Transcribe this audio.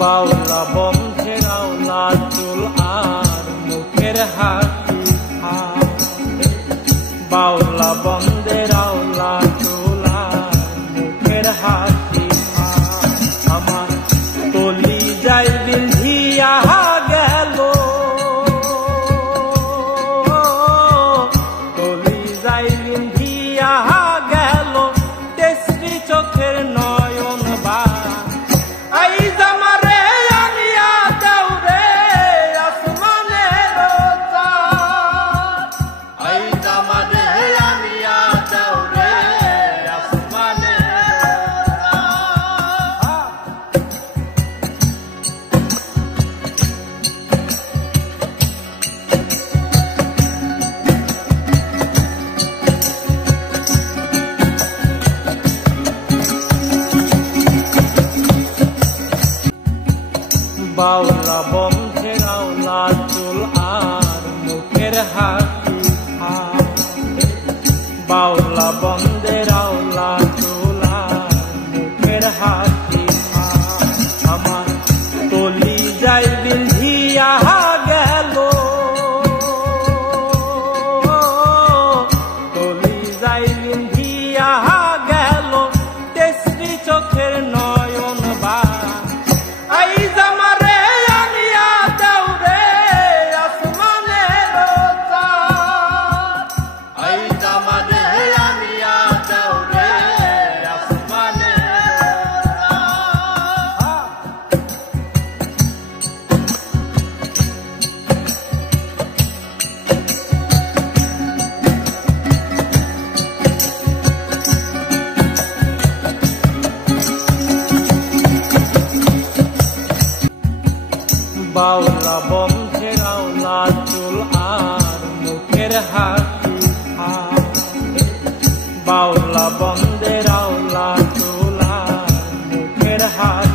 বাউলা বন্ধের আওলা চুল আর মুখের হাসি বাউলা বন্ধের আওলা চুল আর মুখের হাসি আমার তলি যাই বিন্ধিয়া গেল তলি যাই বিন্ধিয়া গেল তেসরি চোখের নয়ন বা বাউলা বন্ধের আওলা চুল আর মুখের হাসি বাউলা বন্ধের আওলা চুল আর মুখের হাসি আমার তলি যাই বিন্ধিয়া গেল তলি যাই বিন্ধিয়া গেল তেসরি চোখের নয়ন বা বাউলা বন্ধের আওলা চুল আর মুখের হাসি বাউলা বন্ধের আওলা চুল আর মুখের হাসি